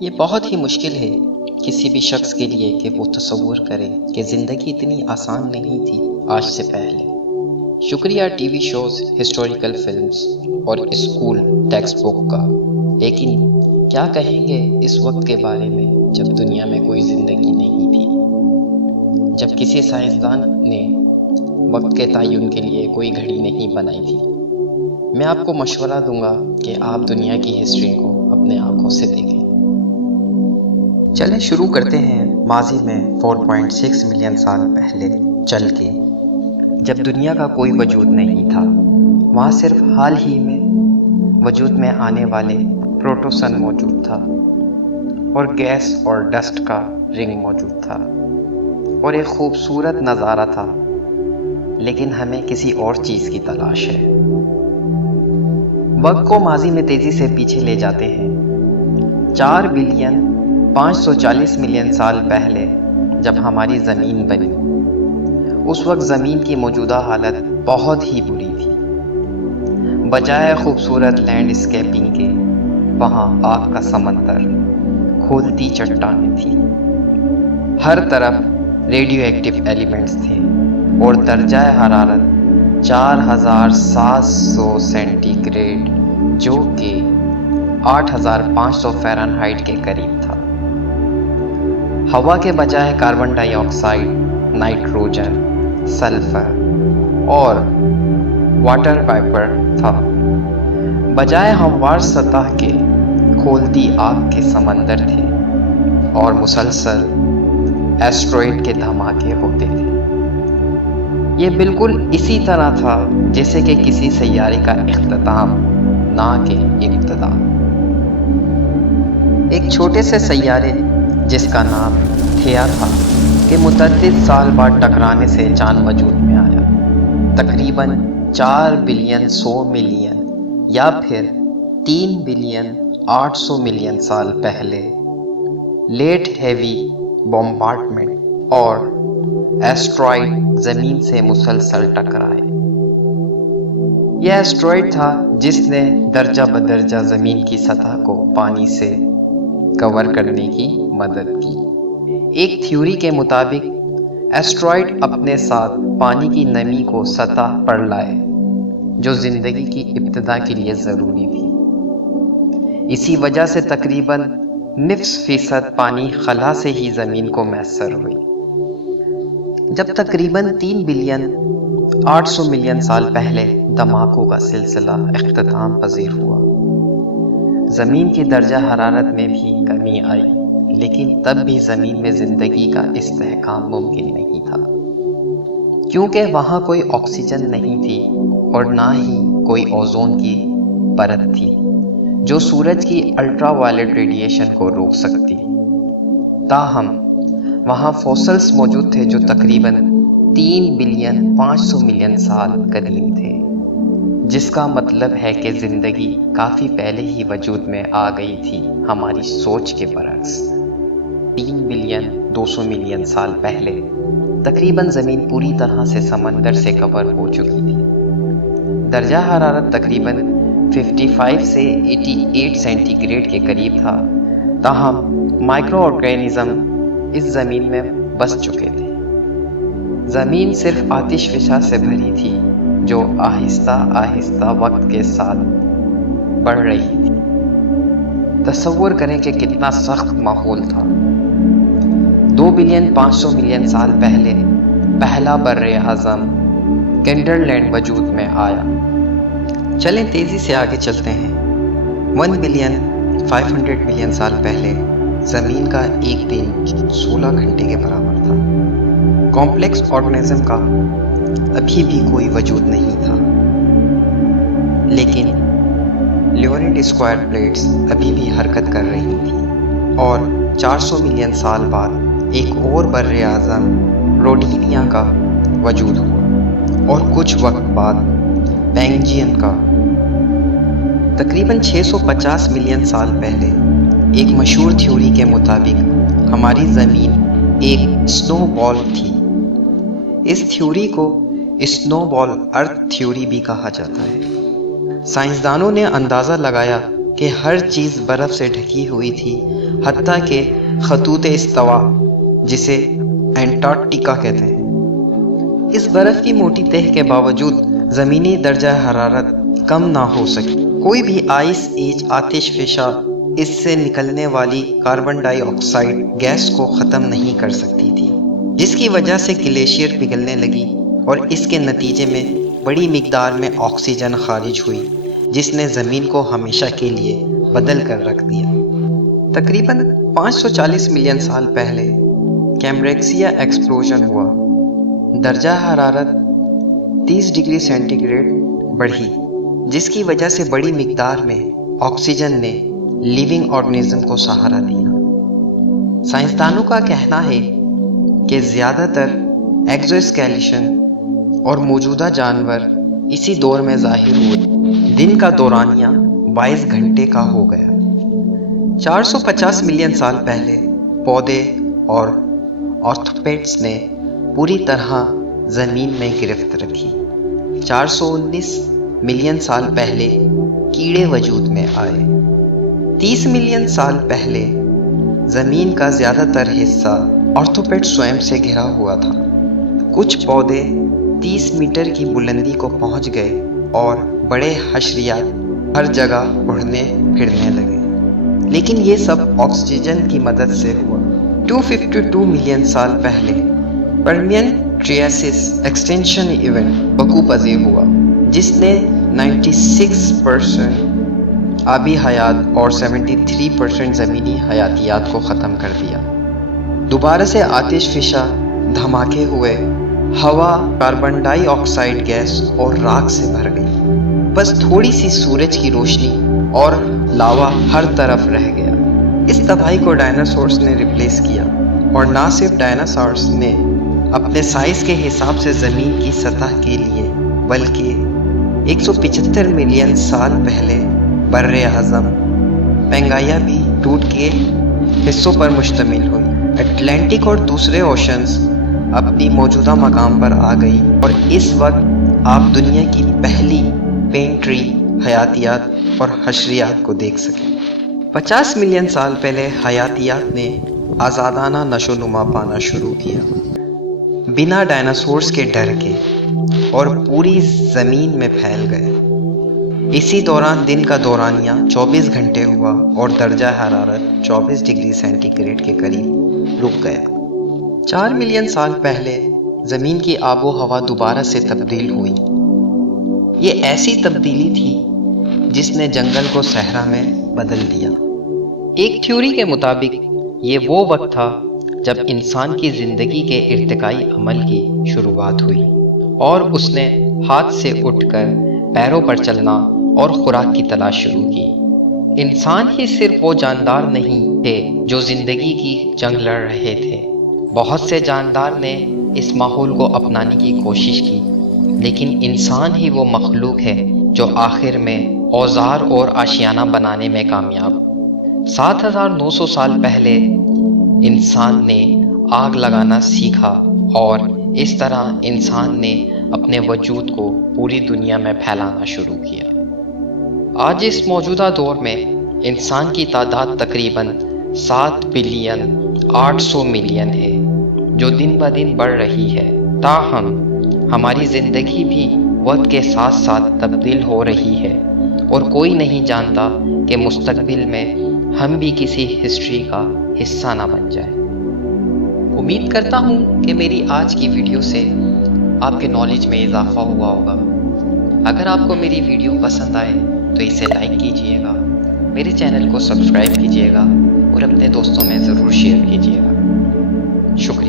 یہ بہت ہی مشکل ہے کسی بھی شخص کے لیے کہ وہ تصور کرے کہ زندگی اتنی آسان نہیں تھی آج سے پہلے۔ شکریہ TV shows, historical films اور اسکول ٹیکسٹ بک کا، لیکن کیا کہیں گے اس وقت کے بارے میں جب دنیا میں کوئی زندگی نہیں تھی، جب کسی سائنسدان نے وقت کے تعین کے لیے کوئی گھڑی نہیں بنائی تھی۔ میں آپ کو مشورہ دوں گا کہ آپ دنیا کی ہسٹری کو اپنے آنکھوں سے دیکھیں۔ چلیں شروع کرتے ہیں ماضی میں 4.6 ملین سال پہلے چل کے، جب دنیا کا کوئی وجود نہیں تھا۔ وہاں صرف حال ہی میں وجود میں آنے والے پروٹوسن موجود تھا، اور گیس اور ڈسٹ کا رنگ موجود تھا، اور ایک خوبصورت نظارہ تھا، لیکن ہمیں کسی اور چیز کی تلاش ہے۔ وقت کو ماضی میں تیزی سے پیچھے لے جاتے ہیں 4 بلین 540 ملین سال پہلے، جب ہماری زمین بنی۔ اس وقت زمین کی موجودہ حالت بہت ہی بری تھی۔ بجائے خوبصورت لینڈ اسکیپنگ کے، وہاں آگ کا سمندر، کھولتی چٹانیں تھیں، ہر طرف ریڈیو ایکٹیو ایلیمنٹس تھے، اور درجہ حرارت 4700 سینٹی گریڈ، جو کہ 8500 فahrenheit کے قریب تھا۔ ہوا کے بجائے کاربن ڈائی آکسائڈ، نائٹروجن، سلفر اور واٹر ویپر تھا۔ بجائے ہموار سطح کے، کھولتی آگ کے سمندر تھے، اور مسلسل ایسٹرائڈ کے دھماکے ہوتے تھے۔ یہ بالکل اسی طرح تھا جیسے کہ کسی سیارے کا اختتام، نہ کہ ابتدا۔ ایک چھوٹے سے سیارے جس کا نام تھیا تھا کہ متعدد سال بعد ٹکرانے سے چاند وجود میں آیا، تقریباً 4 بلین 100 ملین یا پھر 3 بلین 800 ملین سال پہلے۔ لیٹ ہیوی بومبارڈمنٹ اور ایسٹرائڈ زمین سے مسلسل ٹکرائے۔ یہ ایسٹرائڈ تھا جس نے درجہ بدرجہ زمین کی سطح کو پانی سے کور کرنے کی مدد کی۔ ایک تھیوری کے مطابق ایسٹرائڈ اپنے ساتھ پانی کی نمی کو سطح پر لائے، جو زندگی کی ابتدا کے لیے ضروری تھی۔ اسی وجہ سے تقریباً 90% پانی خلا سے ہی زمین کو میسر ہوئی۔ جب تقریباً 3 بلین 800 ملین سال پہلے دھماکوں کا سلسلہ اختتام پذیر ہوا، زمین کی درجہ حرارت میں بھی کمی آئی، لیکن تب بھی زمین میں زندگی کا استحکام ممکن نہیں تھا، کیونکہ وہاں کوئی آکسیجن نہیں تھی اور نہ ہی کوئی اوزون کی پرت تھی جو سورج کی الٹرا وائلٹ ریڈیشن کو روک سکتی۔ تاہم وہاں فوسلز موجود تھے جو تقریباً 3 بلین 500 ملین سال قدیم تھے، جس کا مطلب ہے کہ زندگی کافی پہلے ہی وجود میں آ گئی تھی ہماری سوچ کے برعکس۔ 3 بلین 200 ملین سال پہلے تقریباً زمین پوری طرح سے سمندر سے کور ہو چکی تھی۔ درجہ حرارت تقریباً 55 سے 88 سینٹی گریڈ کے قریب تھا، تاہم مائکرو آرگینزم اس زمین میں بس چکے تھے۔ زمین صرف آتش فشاں سے بھری تھی جو آہستہ آہستہ وقت کے ساتھ بڑھ رہی تھی۔ تصور کریں کہ کتنا سخت ماحول تھا۔ 2 بلین 500 ملین سال پہلے پہلا بر اعظم کنڈرلینڈ وجود میں آیا۔ چلیں تیزی سے آگے چلتے ہیں۔ 1 بلین 500 ملین سال پہلے زمین کا ایک دن 16 گھنٹے کے برابر تھا۔ کمپلیکس آرگنزم کا ابھی بھی کوئی وجود نہیں تھا، لیکن لیونٹ اسکوائر پلیٹس ابھی بھی حرکت کر رہی تھیں، اور 400 ملین سال بعد ایک اور بر اعظم روڈینیا کا وجود ہوا، اور کچھ وقت بعد پینجین کا۔ تقریباً 650 ملین سال پہلے ایک مشہور تھیوری کے مطابق ہماری زمین ایک سنو بال تھی۔ اس تھیوری کو سنو بال ارتھ تھیوری بھی کہا جاتا ہے۔ سائنسدانوں نے اندازہ لگایا کہ ہر چیز برف سے ڈھکی ہوئی تھی حتیٰ کہ خطوط استوا جسے انٹارکٹیکا کہتے ہیں۔ اس برف کی موٹی تہ کے باوجود زمینی درجہ حرارت کم نہ ہو سکی۔ کوئی بھی آئس ایج آتش فشاں اس سے نکلنے والی کاربن ڈائی آکسائڈ گیس کو ختم نہیں کر سکتی تھی، جس کی وجہ سے گلیشیئر پگھلنے لگی اور اس کے نتیجے میں بڑی مقدار میں آکسیجن خارج ہوئی، جس نے زمین کو ہمیشہ کے لیے بدل کر رکھ دیا۔ تقریباً 540 ملین سال پہلے کیمبریکسیا ایکسپلوژن ہوا۔ درجہ حرارت 30 ڈگری سینٹی گریڈ بڑھی، جس کی وجہ سے بڑی مقدار میں آکسیجن نے لیونگ آرگنزم کو سہارا دیا۔ سائنسدانوں کا کہنا ہے کہ زیادہ تر ایکزو اسکیلیٹن اور موجودہ جانور اسی دور میں ظاہر ہوئے۔ دن کا دورانیہ 22 گھنٹے کا ہو گیا۔ 450 ملین سال پہلے پودے اور آرتھوپیڈس نے پوری طرح زمین میں گرفت رکھی۔ 419 ملین سال پہلے کیڑے وجود میں آئے۔ 30 ملین سال پہلے زمین کا زیادہ تر حصہ آرتھوپیڈ سوئم سے گھرا ہوا تھا۔ کچھ پودے 30 میٹر کی بلندی کو پہنچ گئے اور بڑے حشریات ہر جگہ اڑنے پھرنے لگے، لیکن یہ سب آکسیجن کی مدد سے ہوا۔ 252 ملین سال پہلے پرمین ٹریاسس ایکسٹینشن ایونٹ وقوع پذیر ہوا، جس نے 96% آبی حیات اور 73% زمینی حیاتیات کو ختم کر دیا۔ دوبارہ سے آتش فشاں دھماکے ہوئے، ہوا کاربن ڈائی آکسائڈ گیس اور راکھ سے بھر گئی، بس تھوڑی سی سورج کی روشنی اور لاوا ہر طرف رہ گیا۔ اس تباہی کو ڈائناسورس نے ریپلیس کیا، اور نہ صرف ڈائناسورس نے اپنے سائز کے حساب سے زمین کی سطح کے لیے، بلکہ 175 ملین سال پہلے بر اعظم پینگایا بھی ٹوٹ کے حصوں پر مشتمل ہوئی۔ اٹلانٹک اور دوسرے اوشنز اپنی موجودہ مقام پر آ گئی، اور اس وقت آپ دنیا کی پہلی پینٹری حیاتیات اور حشریات کو دیکھ سکیں۔ 50 ملین سال پہلے حیاتیات نے آزادانہ نشو و نما پانا شروع کیا، بنا ڈائناسورس کے ڈر کے، اور پوری زمین میں پھیل گئے۔ اسی دوران دن کا دورانیہ 24 گھنٹے ہوا اور درجہ حرارت 24 ڈگری سینٹی گریڈ کے قریب رک گیا۔ 4 ملین سال پہلے زمین کی آب و ہوا دوبارہ سے تبدیل ہوئی۔ یہ ایسی تبدیلی تھی جس نے جنگل کو صحرا میں بدل دیا۔ ایک تھیوری کے مطابق یہ وہ وقت تھا جب انسان کی زندگی کے ارتقائی عمل کی شروعات ہوئی، اور اس نے ہاتھ سے اٹھ کر پیروں پر چلنا اور خوراک کی تلاش شروع کی۔ انسان ہی صرف وہ جاندار نہیں تھے جو زندگی کی جنگ لڑ رہے تھے۔ بہت سے جاندار نے اس ماحول کو اپنانے کی کوشش کی، لیکن انسان ہی وہ مخلوق ہے جو آخر میں اوزار اور آشیانہ بنانے میں کامیاب۔ 7900 سال پہلے انسان نے آگ لگانا سیکھا، اور اس طرح انسان نے اپنے وجود کو پوری دنیا میں پھیلانا شروع کیا۔ آج اس موجودہ دور میں انسان کی تعداد تقریباً 7 بلین 800 ملین ہے، جو دن بہ دن بڑھ رہی ہے۔ تاہم ہماری زندگی بھی وقت کے ساتھ ساتھ تبدیل ہو رہی ہے، اور کوئی نہیں جانتا کہ مستقبل میں ہم بھی کسی ہسٹری کا حصہ نہ بن جائے۔ امید کرتا ہوں کہ میری آج کی ویڈیو سے آپ کے نالج میں اضافہ ہوا ہوگا۔ اگر آپ کو میری ویڈیو پسند آئے تو اسے لائک کیجئے گا، میرے چینل کو سبسکرائب کیجئے گا، اور اپنے دوستوں میں ضرور شیئر کیجئے گا۔ شکریہ۔